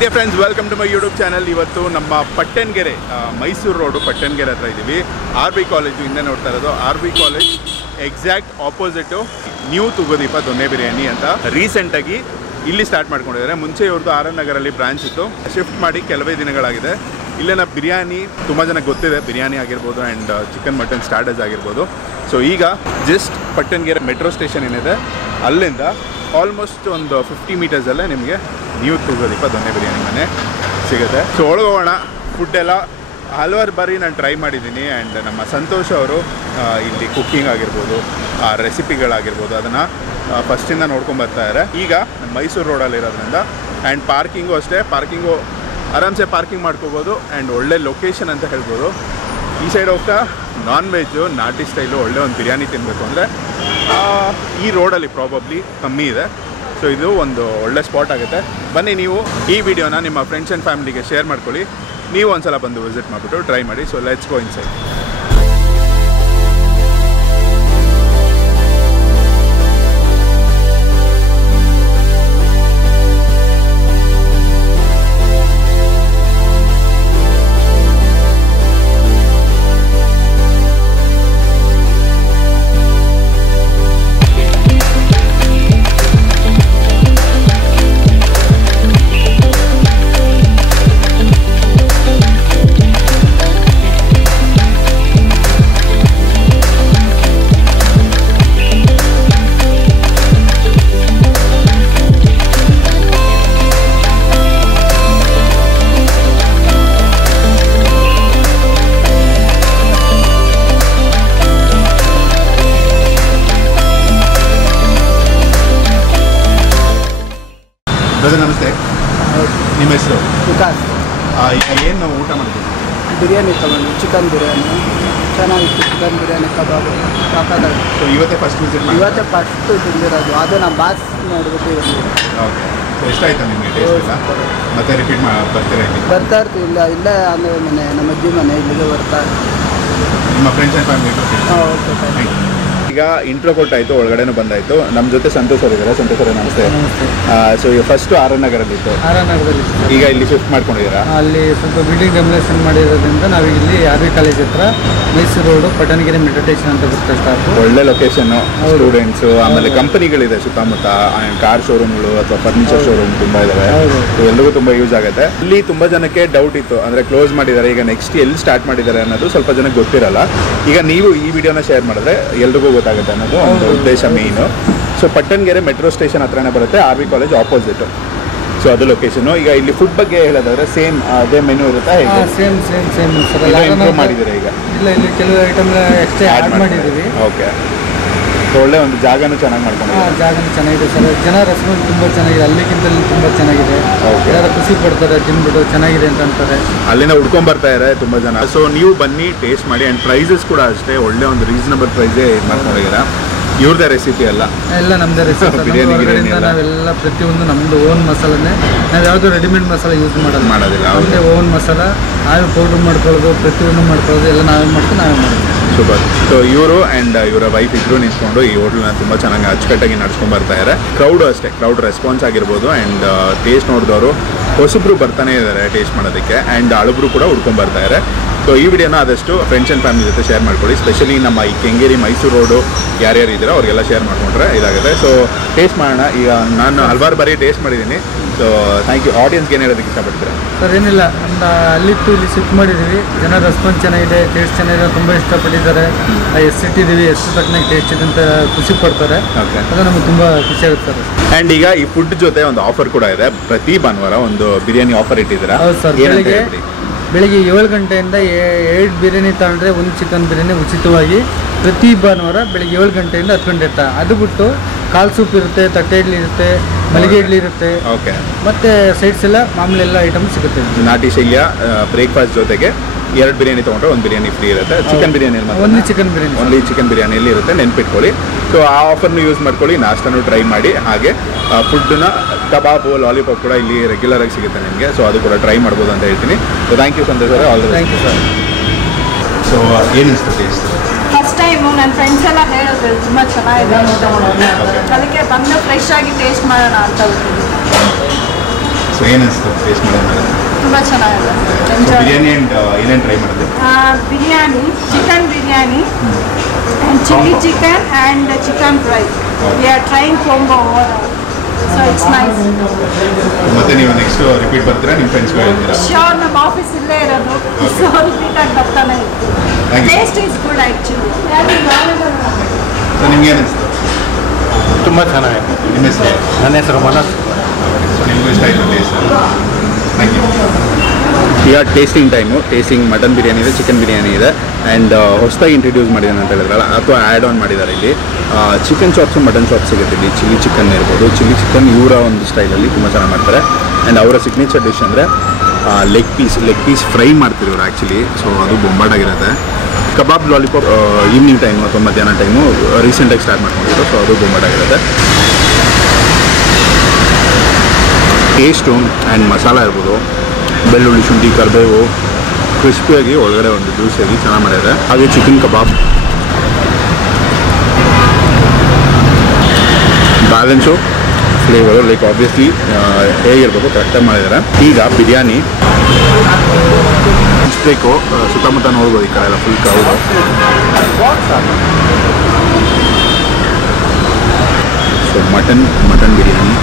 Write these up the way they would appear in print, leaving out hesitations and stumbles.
dear friends, welcome to my YouTube channel. ಇವತ್ತು ನಮ್ಮ Pattanagere Mysuru road Pattanagere ಹತ್ರ ಇದೀವಿ. ಆರ್ವಿ ಕಾಲೇಜ್ ಹಿಂದೆ ನೋಡ್ತಾ ಇರೋದು. RV college exact opposite new Thoogudeepa Donne Biryani ಅಂತ ರೀಸೆಂಟ್ ಆಗಿ ಇಲ್ಲಿ ಸ್ಟಾರ್ಟ್ ಮಾಡ್ಕೊಂಡಿದ್ದಾರೆ. ಮುಂಚೆ ಇವ್ರದ್ದು ಆರ್ ಎನ್ ನಗರಲ್ಲಿ ಬ್ರಾಂಚ್ ಇತ್ತು, ಶಿಫ್ಟ್ ಮಾಡಿ ಕೆಲವೇ ದಿನಗಳಾಗಿದೆ. ಇಲ್ಲಿನ ಬಿರಿಯಾನಿ ತುಂಬ ಜನಕ್ಕೆ ಗೊತ್ತಿದೆ, ಬಿರಿಯಾನಿ ಆಗಿರ್ಬೋದು ಆ್ಯಂಡ್ ಚಿಕನ್ ಮಟನ್ ಸ್ಟಾರ್ಟರ್ಸ್ ಆಗಿರ್ಬೋದು. ಸೊ ಈಗ ಜಸ್ಟ್ ಪಟ್ಟಣಗೆರೆ ಮೆಟ್ರೋ ಸ್ಟೇಷನ್ ಏನಿದೆ ಅಲ್ಲಿಂದ ಆಲ್ಮೋಸ್ಟ್ ಒಂದು 50 ಮೀಟರ್ಸಲ್ಲೇ ನಿಮಗೆ ನ್ಯೂ ತುಗುದೀಪ ದೊನ್ನೆ ಬಿರಿಯಾನಿ ಮನೆ ಸಿಗುತ್ತೆ. ಸೊ ಒಳಗೋಗೋಣ. ಫುಡ್ಡೆಲ್ಲ ಹಲವಾರು ಬಾರಿ ನಾನು ಟ್ರೈ ಮಾಡಿದ್ದೀನಿ ಆ್ಯಂಡ್ ನಮ್ಮ ಸಂತೋಷ್ ಅವರು ಇಲ್ಲಿ ಕುಕ್ಕಿಂಗ್ ಆಗಿರ್ಬೋದು, ರೆಸಿಪಿಗಳಾಗಿರ್ಬೋದು ಅದನ್ನು ಫಸ್ಟಿಂದ ನೋಡ್ಕೊಂಬರ್ತಾಯಿದ್ದಾರೆ. ಈಗ ಮೈಸೂರು ರೋಡಲ್ಲಿರೋದ್ರಿಂದ ಆ್ಯಂಡ್ ಪಾರ್ಕಿಂಗು ಅಷ್ಟೇ, ಪಾರ್ಕಿಂಗು ಆರಾಮ್ಸೆ ಪಾರ್ಕಿಂಗ್ ಮಾಡ್ಕೋಬೋದು ಆ್ಯಂಡ್ ಒಳ್ಳೆ ಲೊಕೇಶನ್ ಅಂತ ಹೇಳ್ಬೋದು. ಈ ಸೈಡ್ ಹೋಗ್ತಾ ನಾನ್ ವೆಜ್ಜು ನಾಟಿ ಸ್ಟೈಲು ಒಳ್ಳೆ ಒಂದು ಬಿರಿಯಾನಿ ತಿನ್ನಬೇಕು ಅಂದರೆ ಈ ರೋಡಲ್ಲಿ ಪ್ರಾಬಬ್ಲಿ ಕಮ್ಮಿ ಇದೆ. ಸೊ ಇದು ಒಂದು ಒಳ್ಳೆ ಸ್ಪಾಟ್ ಆಗುತ್ತೆ. ಬನ್ನಿ, ನೀವು ಈ ವಿಡಿಯೋನ ನಿಮ್ಮ ಫ್ರೆಂಡ್ಸ್ ಆ್ಯಂಡ್ ಫ್ಯಾಮಿಲಿಗೆ ಶೇರ್ ಮಾಡ್ಕೊಳ್ಳಿ. ನೀವು ಒಂದ್ಸಲ ಬಂದು ವಿಸಿಟ್ ಮಾಡಿಬಿಟ್ಟು ಟ್ರೈ ಮಾಡಿ. So let's go inside. Brother ನಮಸ್ತೆ, ನಿಮ್ಮ ಹೆಸರು? ವಿಕಾಸ್. ಈಗ ಏನು ಊಟ ಮಾಡಿದ್ದೀವಿ? ಬಿರಿಯಾನಿ ತಗೊಂಡು ಚಿಕನ್ ಬಿರಿಯಾನಿ ಚೆನ್ನಾಗಿತ್ತು. ಚಿಕನ್ ಬಿರಿಯಾನಿ ಕಬಾಬು ಸಾಕಾಗಿತ್ತು. ಸೊ ಇವತ್ತೇ ಫಸ್ಟ್ ವಿಸಿಟ್ ಮಾಡಿ? ಇವತ್ತೇ ಫಸ್ಟು ತಿಂದಿರೋದು. ಅದು ನಮ್ಮ ಬಾಸ್ ನೋಡ್ಬಿಟ್ಟು ಓಕೆ. ಸೊ ಎಷ್ಟಾಯ್ತು ನಿಮಗೆ ಟೇಸ್ಟ್? ಮತ್ತೆ ರಿಪೀಟ್ ಬರ್ತೀರಾ? ಬರ್ತಾ ಇರ್ತೀವಿ. ಇಲ್ಲೇ ಅಂದರೆ ಮನೆ ನಮ್ಮ ಅಜ್ಜಿ ಮನೆ, ಇಲ್ಲಿಗೆ ಬರ್ತಾ ನಿಮ್ಮ ಫ್ರೆಂಡ್ಸ್ ಆ್ಯಂಡ್ ಫ್ಯಾಮಿಲಿ? ಹಾಂ, ಓಕೆ ಥ್ಯಾಂಕ್ ಯು. ಈಗ ಇಂಟ್ರೋ ಕೊಟ್ಟಾಯಿತು, ಒಳಗಡೆನೂ ಬಂದಾಯಿತು. ನಮ್ಮ ಜೊತೆ ಸಂತೋಷ್ ಅವರು ಇದ್ದಾರೆ. ಸಂತೋಷ್ ಅವರೇ ನಮಸ್ತೆ. ಸೊ ಈಗ ಫಸ್ಟು ಆರ್ ಎನ್ ನಗರಲ್ಲಿತ್ತು, ಆರ್ ಎನ್ ನಗರದಲ್ಲಿ ಈಗ ಇಲ್ಲಿ ಶಿಫ್ಟ್ ಮಾಡ್ಕೊಂಡಿದ್ದೀರಾ? ಅಲ್ಲಿ ಸ್ವಲ್ಪ ಬಿಲ್ಡಿಂಗ್ ಡೆಮೊಲೇಷನ್ ಮಾಡಿರೋದ್ರಿಂದ ನಾವು ಇಲ್ಲಿ ಆರ್ ವಿ ಕಾಲೇಜ್ ಹತ್ರ Mysuru road Pattanagere metro station ಅಂತ ಬರುತ್ತೆ ಸ್ಟಾಪ್. ಒಳ್ಳೆ ಲೊಕೇಶನ್ನು, ಸ್ಟೂಡೆಂಟ್ಸು, ಆಮೇಲೆ ಕಂಪನಿಗಳಿದೆ ಸುತ್ತಮುತ್ತ, ಕಾರ್ ಶೋರೂಮ್ಗಳು ಅಥವಾ ಫರ್ನಿಚರ್ ಶೋರೂಮ್ ತುಂಬ ಇದ್ದಾವೆ. ಎಲ್ರಿಗೂ ತುಂಬ ಯೂಸ್ ಆಗುತ್ತೆ. ಇಲ್ಲಿ ತುಂಬ ಜನಕ್ಕೆ ಡೌಟ್ ಇತ್ತು, ಅಂದರೆ ಕ್ಲೋಸ್ ಮಾಡಿದ್ದಾರೆ, ಈಗ ನೆಕ್ಸ್ಟ್ ಎಲ್ಲಿ ಸ್ಟಾರ್ಟ್ ಮಾಡಿದ್ದಾರೆ ಅನ್ನೋದು ಸ್ವಲ್ಪ ಜನಕ್ಕೆ ಗೊತ್ತಿರಲ್ಲ. ಈಗ ನೀವು ಈ ವಿಡಿಯೋನ ಶೇರ್ ಮಾಡಿದ್ರೆ ಎಲ್ರಿಗೂ ಗೊತ್ತಾಗುತ್ತೆ ಅನ್ನೋದು ಒಂದು ಉದ್ದೇಶ main. So Pattanagere metro station ಹತ್ರನೇ ಬರುತ್ತೆ, R V college opposite. So ಅದು ಲೊಕೇಶನು. ಈಗ ಇಲ್ಲಿ ಫುಡ್ ಬಗ್ಗೆ ಹೇಳೋದಾದ್ರೆ ಸೇಮ್ ಅದೇ ಮೆನು ಇರುತ್ತಾ? ಸೇಮ್ ಇಂಪ್ರೂವ್ ಮಾಡಿದ್ದೀರಾ ಈಗ? ಇಲ್ಲ, ಇಲ್ಲಿ ಕೆಲವು ಐಟಮ್ ಎಕ್ಸ್ಟ್ರಾ ಆ್ಯಡ್ ಮಾಡಿದ್ದೀವಿ. ಓಕೆ. ಒಳ್ಳೆ ಒಂದು ಜಾಗನೂ ಚೆನ್ನಾಗಿ ಮಾಡ್ಕೊಂಡಿದ್ದೀವಿ. ಜಾಗನೂ ಚೆನ್ನಾಗಿದೆ ಸರ್. ಜನ ರೆಸ್ಪಾನ್ಸ್ ತುಂಬ ಚೆನ್ನಾಗಿದೆ, ಅಲ್ಲಿಗಿಂತ ತುಂಬ ಚೆನ್ನಾಗಿದೆ. ಯಾರು ಖುಷಿ ಪಡ್ತಾರೆ ತಿಂದ್ಬಿಟ್ಟು ಚೆನ್ನಾಗಿದೆ ಅಂತ ಅಂತಾರೆ. ಅಲ್ಲಿಂದ ಹುಡ್ಕೊಂಡ್ಬರ್ತಾ ಇದ್ದಾರೆ ತುಂಬ ಜನ. ಸೊ ನೀವು ಬನ್ನಿ, ಟೇಸ್ಟ್ ಮಾಡಿ. ಆ್ಯಂಡ್ ಪ್ರೈಸಸ್ ಕೂಡ ಅಷ್ಟೇ ಒಳ್ಳೆ ಒಂದು ರೀಸನಬಲ್ ಪ್ರೈಸೇ ಇದು ಮಾಡ್ಕೊಂಡಿದ್ದೀರಾ. ಇವ್ರದ್ದೇ ರೆಸಿಪಿ ಎಲ್ಲ ನಮ್ಮದೇ ರೆಸಿಪಿ. ಬಿರಿಯಾನಿಗಳಿಂದ ನಾವೆಲ್ಲ ಪ್ರತಿಯೊಂದು ನಮ್ಮದು ಓನ್ ಮಸಾಲನೇ. ನಾವು ಯಾವುದೂ ರೆಡಿಮೇಡ್ ಮಸಾಲ ಯೂಸ್ ಮಾಡೋದಿಲ್ಲ. ನಮ್ಮದೇ ಓನ್ ಮಸಾಲ, ನಾವೇ ಪೌಡ್ರ್ ಮಾಡ್ಕೊಳ್ಳೋದು, ಪ್ರತಿಯೊಂದು ಮಾಡ್ಕೊಳ್ಳೋದು ಎಲ್ಲ ನಾವೇ ಮಾಡ್ಕೊಂಡು ನಾವೇ ಮಾಡೋದು. ಸೂಪರ್. ಸೊ ಇವರು ಆ್ಯಂಡ್ ಇವರ ವೈಫ್ ಇಬ್ಬರು ನಿಂತ್ಕೊಂಡು ಈ ಹೋಟ್ಲನ್ನ ತುಂಬ ಚೆನ್ನಾಗಿ ಅಚ್ಚುಕಟ್ಟಾಗಿ ನಡ್ಸ್ಕೊಂಡು ಬರ್ತಾ ಇದ್ದಾರೆ. ಕ್ರೌಡು ಅಷ್ಟೇ, ಕ್ರೌಡ್ ರೆಸ್ಪಾನ್ಸ್ ಆಗಿರ್ಬೋದು ಆ್ಯಂಡ್ ಟೇಸ್ಟ್ ನೋಡಿದವರು ಹೊಸಬ್ರು ಬರ್ತಾನೆ ಇದ್ದಾರೆ ಟೇಸ್ಟ್ ಮಾಡೋದಕ್ಕೆ ಆ್ಯಂಡ್ ಹಳಬ್ರು ಕೂಡ ಹುಡ್ಕೊಂಡು ಬರ್ತಾ ಇದ್ದಾರೆ. ಸೊ ಈ ವಿಡಿಯೋನ ಆದಷ್ಟು ಫ್ರೆಂಡ್ಸ್ ಆ್ಯಂಡ್ ಫ್ಯಾಮಿಲಿ ಜೊತೆ ಶೇರ್ ಮಾಡ್ಕೊಳ್ಳಿ. ಸ್ಪೆಷಲಿ ನಮ್ಮ ಈ ಕೆಂಗೇರಿ ಮೈಸೂರು ರೋಡು ಯಾರ್ಯಾರು ಇದ್ದೀರೋ ಅವ್ರಿಗೆಲ್ಲ ಶೇರ್ ಮಾಡ್ಕೊಂಡ್ರೆ ಇದಾಗುತ್ತೆ. ಸೊ ಟೇಸ್ಟ್ ಮಾಡೋಣ. ಈಗ ನಾನು ಹಲವಾರು ಬಾರಿ ಟೇಸ್ಟ್ ಮಾಡಿದ್ದೀನಿ. So thank you. ಆಡಿಯನ್ಸ್ಗೆ ಏನು ಹೇಳೋದಕ್ಕೆ ಇಷ್ಟಪಡ್ತೀರಾ? ಸರ್ ಏನಿಲ್ಲ, ನಮ್ದು ಅಲ್ಲಿತ್ತು ಇಲ್ಲಿ ಶಿಫ್ಟ್ ಮಾಡಿದ್ದೀವಿ. ಜನ ರೆಸ್ಪಾನ್ಸ್ ಚೆನ್ನಾಗಿದೆ, ಟೇಸ್ಟ್ ಚೆನ್ನಾಗಿದೆ, ತುಂಬ ಇಷ್ಟಪಟ್ಟಿದ್ದಾರೆ. ಎಷ್ಟಿಟ್ಟಿದ್ದೀವಿ, ಎಷ್ಟು ತಕ್ಕನಾಗಿ ಟೇಸ್ಟ್ ಇದೆ ಅಂತ ಖುಷಿ ಪಡ್ತಾರೆ. ಓಕೆ, ಅದು ನಮಗೆ ತುಂಬ ಖುಷಿ ಆಗುತ್ತೆ ಸರ್. ಆ್ಯಂಡ್ ಈಗ ಈ ಫುಡ್ ಜೊತೆ ಒಂದು ಆಫರ್ ಕೂಡ ಇದೆ. ಪ್ರತಿ ಭಾನುವಾರ ಒಂದು ಬಿರಿಯಾನಿ ಆಫರ್ ಇಟ್ಟಿದ್ದೀರಾ? ಹೌದು ಸರ್. ಬೆಳಿಗ್ಗೆ 7 ಗಂಟೆಯಿಂದ 8 ಬಿರಿಯಾನಿ ತಗೊಂಡ್ರೆ 1 ಚಿಕನ್ ಬಿರಿಯಾನಿ ಉಚಿತವಾಗಿ ಪ್ರತಿ ಭಾನುವಾರ ಬೆಳಿಗ್ಗೆ 7 ಗಂಟೆಯಿಂದ 10 ಗಂಟೆ ಇರ್ತಾರೆ. ಅದು ಬಿಟ್ಟು ಕಾಲ್ ಸೂಪ್ ಇರುತ್ತೆ, ತಟ್ಟೆ ಇಡ್ಲಿ ಇರುತ್ತೆ, ಮಲ್ಲಿಗೆ ಇಡ್ಲಿ ಇರುತ್ತೆ. ಓಕೆ. ಮತ್ತು ಸೈಡ್ಸ್ ಎಲ್ಲ ಮಾಮೂಲಿ ಎಲ್ಲ ಐಟಮ್ ಸಿಗುತ್ತೆ. ನಾಟಿ ಶೈಲಿಯ ಬ್ರೇಕ್ಫಾಸ್ಟ್ ಜೊತೆಗೆ 2 ಬಿರಿಯಾನಿ ತೊಗೊಂಡ್ರೆ 1 ಬಿರಿಯಾನಿ ಫ್ರೀ ಇರುತ್ತೆ. ಚಿಕನ್ ಬಿರಿಯಾನಿ ಓನ್ಲಿ ಚಿಕನ್ ಬಿರಿಯಾನಿಯಲ್ಲಿ ಇರುತ್ತೆ, ನೆನ್ಪಿಟ್ಕೊಳ್ಳಿ. ಸೊ ಆ ಆಫರ್ನು ಯೂಸ್ ಮಾಡ್ಕೊಳ್ಳಿ, ನಾಷ್ಟನೂ ಟ್ರೈ ಮಾಡಿ. ಹಾಗೆ ಫುಡ್ಡನ್ನ ಕಬಾಬು, ಲಾಲಿಪಾಪ್ ಕೂಡ ಇಲ್ಲಿ ರೆಗ್ಯುಲರ್ ಆಗಿ ಸಿಗುತ್ತೆ ನಿಮಗೆ. ಸೊ ಅದು ಕೂಡ ಟ್ರೈ ಮಾಡ್ಬೋದು ಅಂತ ಹೇಳ್ತೀನಿ. ಸೊ ಥ್ಯಾಂಕ್ ಯು ಸಂತೋಷ್ ಅವರೇ. All the best. Thank you sir. So ಏನಿಸ್ತು ಟೇಸ್ಟ್? ಫಸ್ಟ್ ಟೈಮು ನನ್ನ ಫ್ರೆಂಡ್ಸ್ ಎಲ್ಲ ಹೇಳಿದ್ರು ತುಂಬ ಚೆನ್ನಾಗಿದೆ ಅಂತ, ಅದಕ್ಕೆ ಬಂದು ಫ್ರೆಶ್ ಆಗಿ ಟೇಸ್ಟ್ ಮಾಡೋಣ ಅಂತ. ಸೊ ಏನಿಸ್ತು ಟೇಸ್ಟ್ ಮಾಡೋದು? ತುಂಬ ಚೆನ್ನಾಗಿದೆ. ಬಿರಿಯಾನಿ ಆ್ಯಂಡ್ ಏನೇನು ಟ್ರೈ ಮಾಡಿದೆ? Biryani, chicken biryani and chili chicken and chicken fry. We are trying combo overall. So it's nice. ಮತ್ತೆ ನೀವು ನೆಕ್ಸ್ಟ್ ರಿಪೀಟ್ ಬರ್ತೀರಾ ನಿಮ್ಮ ಫ್ರೆಂಡ್ಸ್ಗಳು ಹೇಳ್ತೀರಾ? Sure, ನಮ್ಮ ಆಫೀಸ್ ಇಲ್ಲೇ ಇರೋದು. So repeat ಆಗಿ ಬರ್ತಾನೆ ಇರ್ತೀವಿ. Taste is good actually. So ನಿಮ್ಗೆ ಏನಿಸ್ತು? ತುಂಬ ಚೆನ್ನಾಗಿದೆ. ನಿಮ್ಮ ಹೆಸರು? ನನ್ನ ಹೆಸರು ಮನೋಜ್. ಸೊ ನಿಮಗೂ ಇಷ್ಟ ಆಯಿತು ಟೇಸ್ಟ್? Thank you. ಈಗ ಟೇಸ್ಟಿಂಗ್ ಮಟನ್ ಬಿರಿಯಾನಿ ಇದೆ, ಚಿಕನ್ ಬಿರಿಯಾನಿ ಇದೆ ಆ್ಯಂಡ್ ಹೊಸದಾಗಿ ಇಂಟ್ರಡ್ಯೂಸ್ ಮಾಡಿದ್ದಾನೆ ಅಂತ ಹೇಳಿದ್ರಲ್ಲ ಅಥವಾ ಆ್ಯಡ್ ಆನ್ ಮಾಡಿದ್ದಾರೆ ಇಲ್ಲಿ. ಚಿಕನ್ ಚಾಪ್ಸು ಮಟನ್ ಚಾಪ್ಸ್ ಸಿಗುತ್ತೆ ಇಲ್ಲಿ. ಚಿಲ್ಲಿ ಚಿಕನ್ ಇರ್ಬೋದು. ಚಿಲ್ಲಿ ಚಿಕನ್ ಇವರ ಒಂದು ಸ್ಟೈಲಲ್ಲಿ ತುಂಬ ಚೆನ್ನಾಗಿ ಮಾಡ್ತಾರೆ ಆ್ಯಂಡ್ ಅವರ ಸಿಗ್ನೇಚರ್ ಡಿಶ್ ಅಂದರೆ ಲೆಗ್ ಪೀಸ್ ಫ್ರೈ ಮಾಡ್ತಿದ್ರು ಇವರು ಆ್ಯಕ್ಚುಲಿ. ಸೊ ಅದು ಬೊಂಬಾಟಾಗಿರುತ್ತೆ. ಕಬಾಬ್ ಲಾಲಿಪಾಪ್ ಈವ್ನಿಂಗ್ ಟೈಮು ಅಥವಾ ಮಧ್ಯಾಹ್ನ ಟೈಮು ರೀಸೆಂಟಾಗಿ ಸ್ಟಾರ್ಟ್ ಮಾಡ್ಕೊಂಡಿದ್ರು. ಸೊ ಅದು ಬೊಂಬಾಟಾಗಿರುತ್ತೆ. ಟೇಸ್ಟು ಆ್ಯಂಡ್ ಮಸಾಲ ಇರ್ಬೋದು, ಬೆಳ್ಳುಳ್ಳಿ, ಶುಂಠಿ, ಕರಿಬೇವು ಕ್ರಿಸ್ಪಿಯಾಗಿ ಒಳಗಡೆ ಒಂದು ಜ್ಯೂಸಿಯಾಗಿ ಚೆನ್ನಾಗಿ ಮಾಡಿದ್ದಾರೆ. ಹಾಗೆ ಚಿಕನ್ ಕಬಾಬ್ ಬ್ಯಾಲೆನ್ಸು ಫ್ಲೇವರು ಲೈಕ್ ಆಬ್ವಿಯಸ್ಲಿ ಹೇಗಿರ್ಬೇಕು ಕರೆಕ್ಟಾಗಿ ಮಾಡಿದ್ದಾರೆ. ಈಗ ಬಿರಿಯಾನಿ ಬೇಕು ಸುತ್ತಮುತ್ತ ನೋಡ್ಬೋದು. ಈ ಕಡೆ ಎಲ್ಲ full crowd. So mutton biryani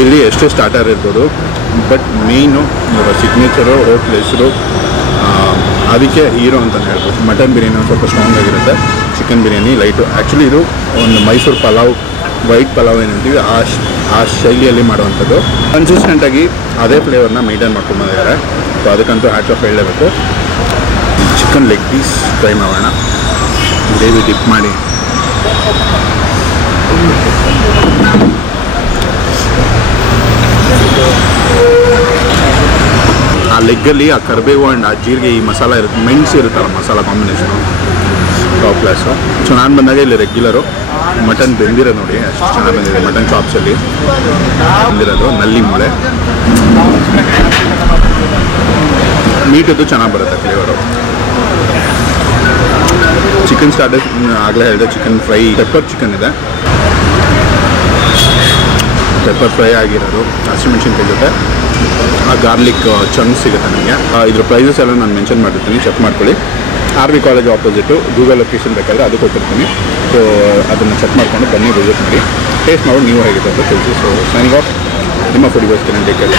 ಇಲ್ಲಿ ಎಷ್ಟೋ ಸ್ಟಾರ್ಟರ್ ಇರ್ಬೋದು, ಬಟ್ ಮೇಯ್ನು ಇವರ ಸಿಗ್ನೇಚರು ಹೋಟ್ಲ್ ಹೆಸರು ಅದಕ್ಕೆ ಹೀರೋ ಅಂತಲೇ ಹೇಳ್ಬೋದು. ಮಟನ್ ಬಿರಿಯಾನಿ ಒಂದು ಸ್ವಲ್ಪ ಸ್ಟ್ರಾಂಗ್ ಆಗಿರುತ್ತೆ, ಚಿಕನ್ ಬಿರಿಯಾನಿ ಲೈಟು. ಆ್ಯಕ್ಚುಲಿ ಇದು ಒಂದು ಮೈಸೂರು ಪಲಾವ್, ವೈಟ್ ಪಲಾವ್ ಏನಂತೀವಿ ಆ ಶೈಲಿಯಲ್ಲಿ ಮಾಡುವಂಥದ್ದು. ಕನ್ಸಿಸ್ಟೆಂಟಾಗಿ ಅದೇ ಫ್ಲೇವರ್ನ ಮೇಂಟೈನ್ ಮಾಡ್ಕೊಂಡು ಬಂದಿದ್ದಾರೆ. ಸೊ ಅದಕ್ಕಂತೂ ಹ್ಯಾಟ್ಸ್ ಆಫ್ ಹೇಳಲೇಬೇಕು. ಚಿಕನ್ ಲೆಗ್ ಪೀಸ್ ಫ್ರೈ ಮಾಡೋಣ. ಗ್ರೇವಿ ಡಿಪ್ ಮಾಡಿ ಆ ಲೆಗ್ಗಲ್ಲಿ ಆ ಕರಿಬೇವು ಆ್ಯಂಡ್ ಆ ಜೀರಿಗೆ ಈ ಮಸಾಲ ಇರುತ್ತೆ, ಮೆಣಸು ಇರುತ್ತಲ್ಲ masala combination top class. So ನಾನು ಬಂದಾಗ ಇಲ್ಲಿ ರೆಗ್ಯುಲರು ಮಟನ್ ಬೆಂದಿರೋದು ನೋಡಿ ಅಷ್ಟು ಚೆನ್ನಾಗಿ ಬಂದಿದೆ. ಮಟನ್ ಚಾಪ್ಸಲ್ಲಿ ಬಂದಿರೋದು ನಲ್ಲಿ ಮೂಳೆ. ಮೀಟದ್ದು ಚೆನ್ನಾಗಿ ಬರುತ್ತೆ ಫ್ಲೇವರು. ಚಿಕನ್ ಸ್ಟಾರ್ಟರ್ಸ್ ಆಗಲೇ ಹೇಳಿದೆ, ಚಿಕನ್ ಫ್ರೈ, ಪೆಪ್ಪರ್ ಚಿಕನ್ ಇದೆ, ಪೆಪ್ಪರ್ ಫ್ರೈ ಆಗಿರೋದು, ಹಸಿಮೆಣಸಿನ್ಕಾಯಿ ಜೊತೆ ಆ ಗಾರ್ಲಿಕ್ ಚಂಕ್ಸ್ ಸಿಗುತ್ತೆ ನನಗೆ. ಇದ್ರ ಪ್ರೈಸಸ್ ಎಲ್ಲ ನಾನು ಮೆನ್ಷನ್ ಮಾಡಿರ್ತೀನಿ, ಚೆಕ್ ಮಾಡ್ಕೊಳ್ಳಿ. RV ಕಾಲೇಜ್ ಆಪೋಸಿಟು ಗೂಗಲ್ ಲೊಕೇಶನ್ ಬೇಕಾದರೆ ಅದು ಕೊಟ್ಟಿರ್ತೀನಿ. ಸೊ ಅದನ್ನು ಚೆಕ್ ಮಾಡ್ಕೊಂಡು ಬನ್ನಿ, ವಿಸಿಟ್ ಮಾಡಿ, ಟೇಸ್ಟ್ ಮಾಡಿ ನೀವು ಹೇಗಿದೆ ಅಂತ ತಿಳಿಸಿ. ಸೊ ಸೈನಿಂಗ್ ಆಫ್, ನಿಮ್ಮ ಫುಡ್ ಗೋಸ್ಕರ ಟೇಕ್ ಕೇರ್.